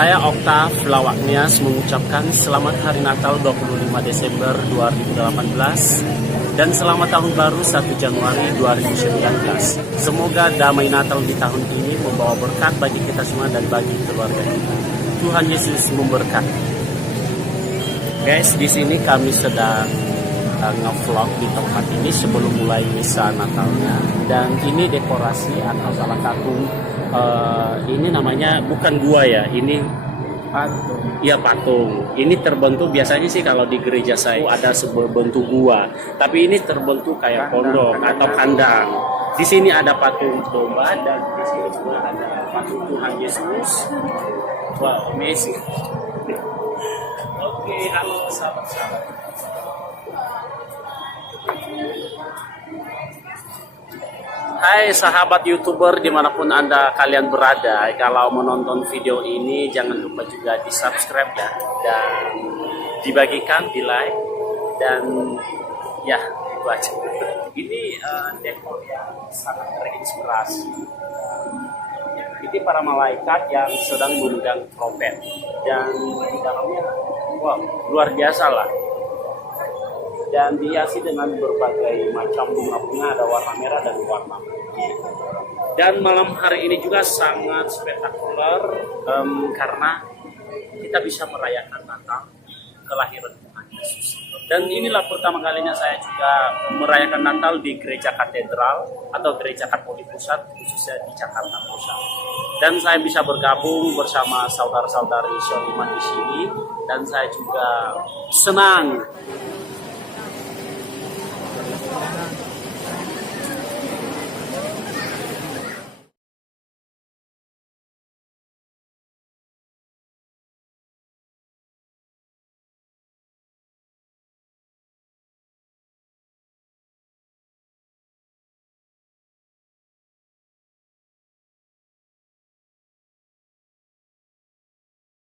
Saya Oktav Lawaknias mengucapkan selamat Hari Natal 25 Desember 2018 dan selamat Tahun Baru 1 Januari 2019. Semoga damai Natal di tahun ini membawa berkat bagi kita semua dan bagi keluarga kita. Tuhan Yesus memberkati. Guys, di sini kami sedang nge-vlog di tempat ini sebelum mulai misa Natalnya, dan ini dekorasi atau salah satu ini namanya bukan gua ya, ini patung. Iya, patung. Ini terbentuk biasanya sih kalau di gereja saya ada bentuk gua, tapi ini terbentuk kayak pondok atau kandang. Di sini ada patung domba dan di sini juga ada patung Tuhan Yesus. Wow, amazing. Oke, halo sahabat-sahabat. Hai sahabat YouTuber dimanapun Anda kalian berada, kalau menonton video ini jangan lupa juga di subscribe ya, dan dibagikan, di like, dan ya itu aja. Ini dekor yang sangat terinspirasi. Ini para malaikat yang sedang memegang trompet, dan di dalamnya wow, luar biasa lah. Dan dihiasi dengan berbagai macam bunga-bunga, ada warna merah dan warna putih. Dan malam hari ini juga sangat spektakuler karena kita bisa merayakan Natal, kelahiran Tuhan Yesus. Dan inilah pertama kalinya saya juga merayakan Natal di Gereja Katedral atau Gereja Katolik Pusat, khususnya di Jakarta Pusat. Dan saya bisa bergabung bersama saudara-saudari Syariman di sini, dan saya juga senang